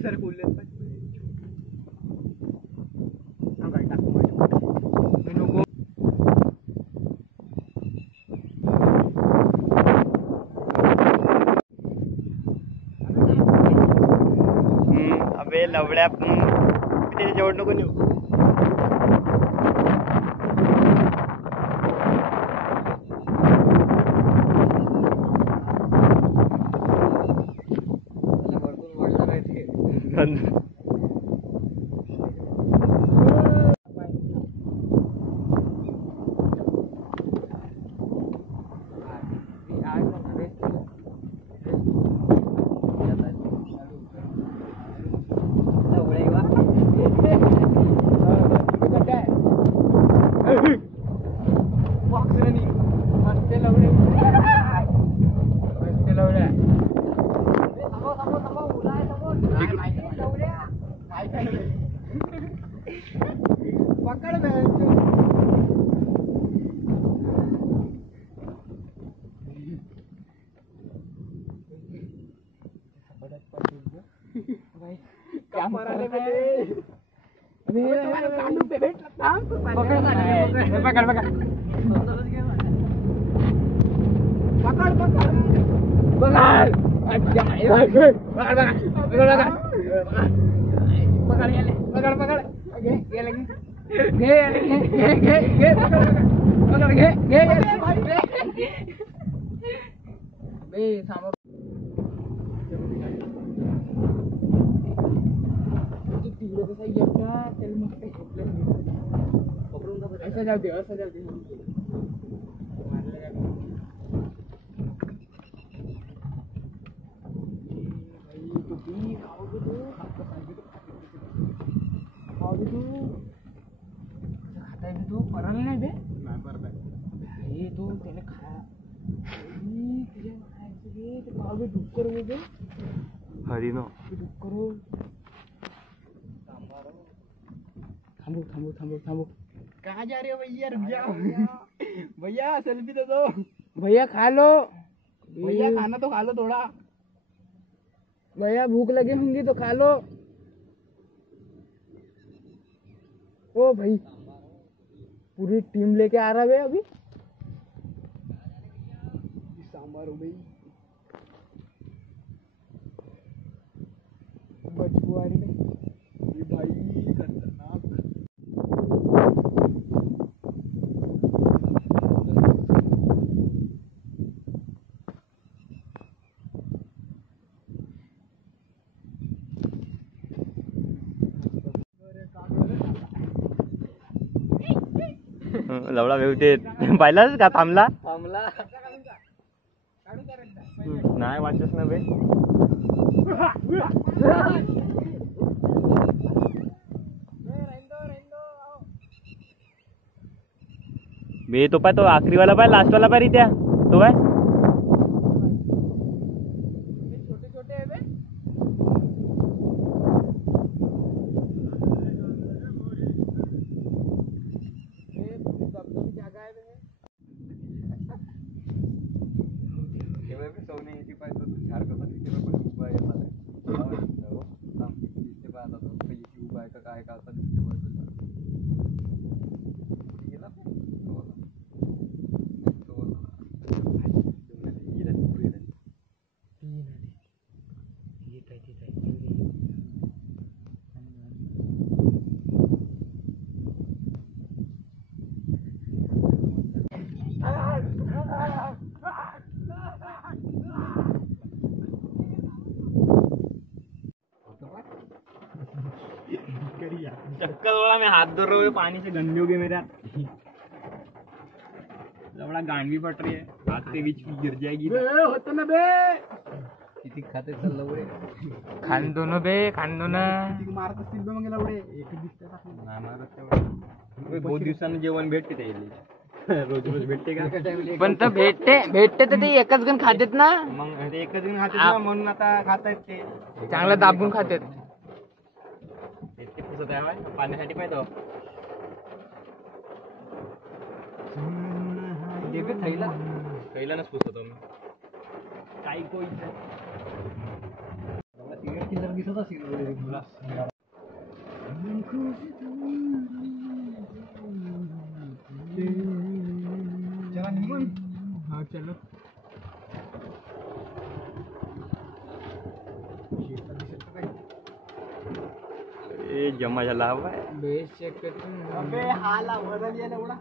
किती सारे कोल्हे आहेत. अबे लवड्या त्याच्या जवळ नको नेऊ. ऐसा जाते तू परल नाही बे हे तू त्याने डुक्कर हरिनो डुक्कर थांबो कहाँ जा रहे हो भैया? रुक जाओ भैया, सेल्फी दे दो भैया. खा लो भैया, खाना तो खा लो थोड़ा भैया, भूख लगी होंगी तो खा लो. ओ भाई, पूरी टीम लेके आ रहा है अभी. सांबार हो गई, बदबू आ रही है भाई, खतरनाक. लवडा भेवते पाहिलाच का? थांबला नाही वाचच ना बे. बे तो पाय, तो आखरी वाला पाय, लास्ट वाला पाय त्या तो आहे. छोटे है बे. चक्कर वाला मैं हाथ धो रहा हूँ, पानी से गंदे हो गए मेरे हाथ. लवड़ा गांड भी फट रही है, हाथ के बीच गिर जाएगी. होतं ना बे, किती खाते तर लवडे. खान दो ना बे, खान दो ना. मारत असतील बे मग लवडे. एक दिसतात नाही मारत तेवढं. बहुत दिवसांनी जेवण भेटते त्याला. रोज रोज भेटते का? पण तर भेटते तर ते एकच गण खातेत ना. मग एकच जण खातात ना, म्हणून आता खातायत ते. चांगलं दाबून खातेत. ते पुसत आहे पाण्यासाठी पाहिजे. थैला नच पुसतो मी. काही कोई किलर दिसत असेल वगैरे तुला. चला निघून. हा चलो. ए जमा झाला हवा बेस चेक करतो. अबे हाला बदल याला एवढा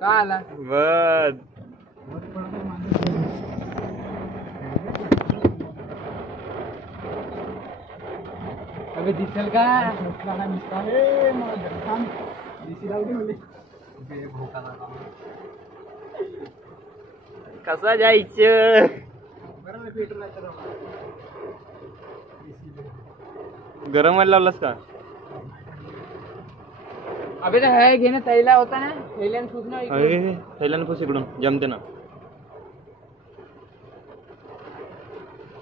का आला बस. अबे दिसेल का कसा जायचं. गरम व्हायला लावलास का. अबे तो है घेणं तैला होता ना थैल्यान फुसणं अरे थैल्यानं फुस इकडून जमते ना.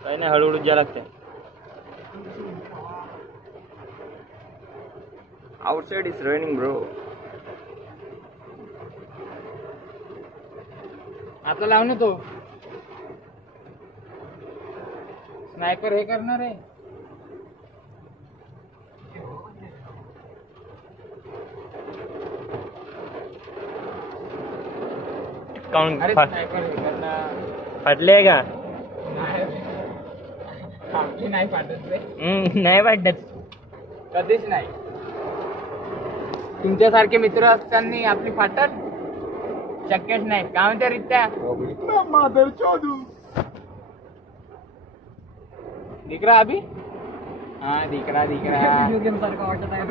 काही नाही हळूहळू ज्या लागते. Outside is raining bro. आता लाव ना तो स्नायपर हे करणार आहे. काउंट अरे स्नायपर हे करणार फाटले का. आपली नाही फाटत रे. नाही वाटत कधीच नाही. तुमच्यासारखे मित्र असताना आपली फाटत शक्यच नाही. काय म्हणते रित्या मादर चोदू दिख रहा अभी. हाँ दिख रहा व्हिडिओ गेम सारखं वाटत आहे.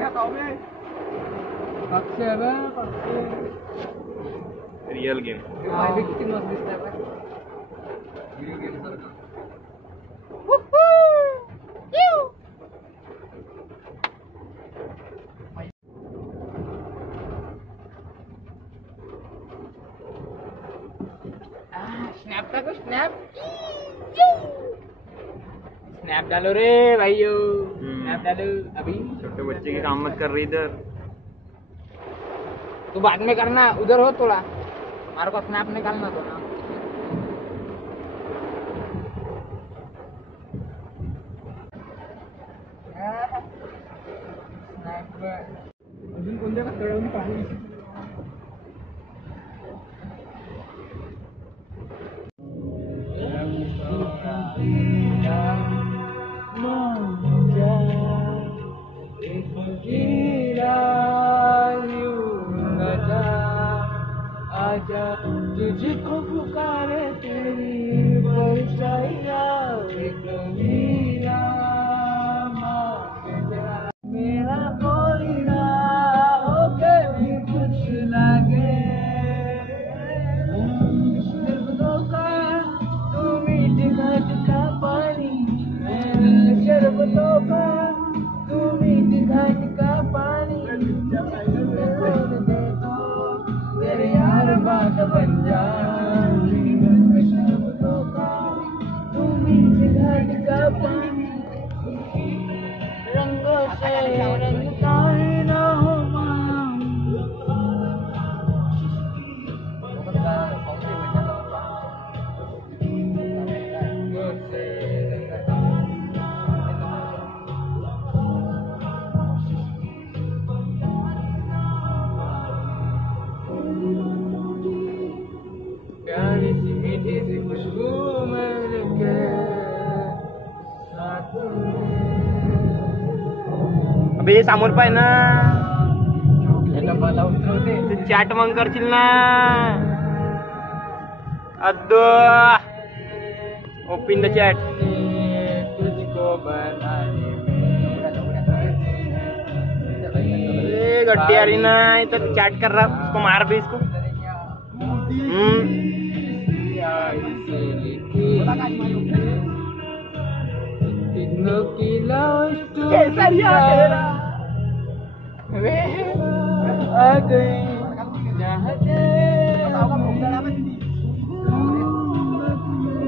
Real game. किती मस्त दिसतंय बघ. व्हिडिओ गेम सारखं. स्नैप का को स्नैप स्नैप डालो रे भाइयों. स्नैप डालो अभी. छोटे बच्चे की काम मत कर रही इधर. तू बाद में करना उधर हो थोड़ा. हमारे को स्नैप निकालना तो ना. अजून कोणत्या तळवून पाणी. आजा तुझको पुकारे तेरी बरसाइया मेरा कोई ना हो के भी कुछ लगे. शरबतों का तू मीठी घाट का पानी. शरबतों का तू मीठी घाट का पानी. तेरे यार बात बन जा. शरबतों का तू मीठी घाट का पानी. रंगों से रंगता है ना हो माम. प्यारी सी मीठी सी खुशबू मिलके साथ में. अबे समोर पाय ना. डब्बाला उतरवते. ते चॅट मग करशील ना. अद्दो ओपन द चॅट. तुझको बनाने ए गड्डी आ रही ना इधर चैट कर रहा. उसको मार भी इसको. आ गई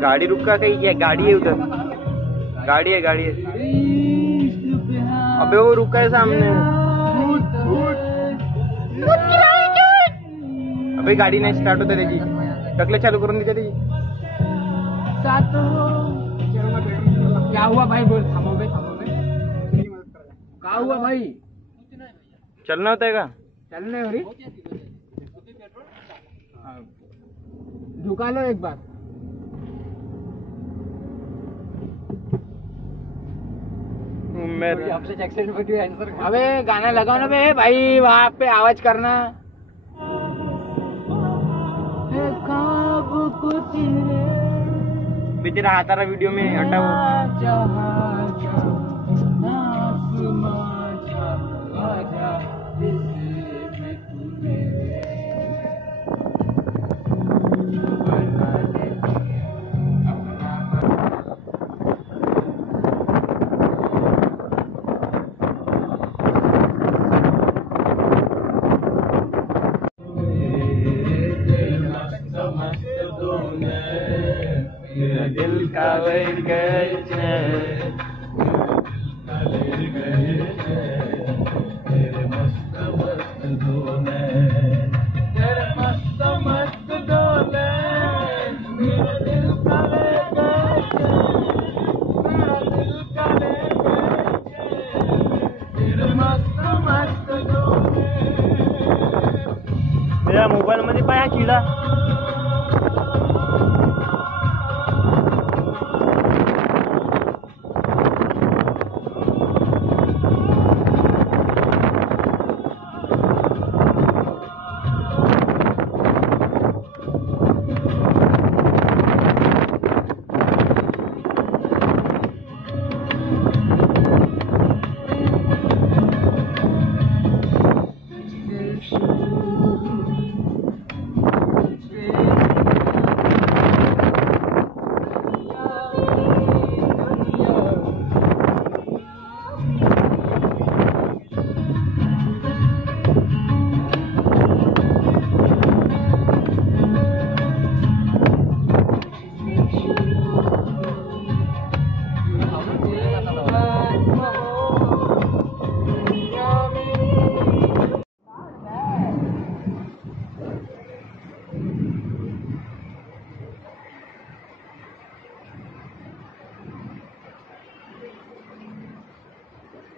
गाड़ी रुका कहीं क्या. गाड़ी है उधर. गाड़ी है गाड़ी है. अबे वो रुका है सामने. अबे गाडी नाही स्टार्ट होते त्याची. टकले चालू करून दे त्याची. क्या हुआ भाई बोल. थांबव बे थांबव. का हुआ भाई? चलना होता है का? चलने हो रही? झुका लो एक बार। अबे गाना लगाओ ना बे भाई, वहाँ पे आवाज करना। भी तेरा हातारा वीडियो में हटाओ। दिल का मेरा मोबाईल मध्ये पाया किडा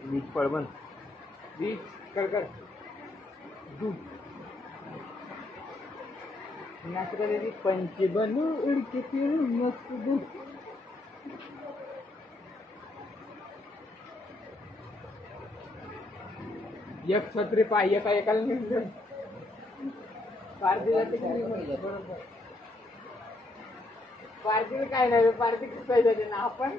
बीच पड़बन बीच कर कर नाच कर पंची बनू उड़के फिर मस्त दू। एक छत्री पाय एका एकाला निघलं पार्टी जाते की नाही? पार्टीला काय नाही, पार्टी काय जाते ना आपण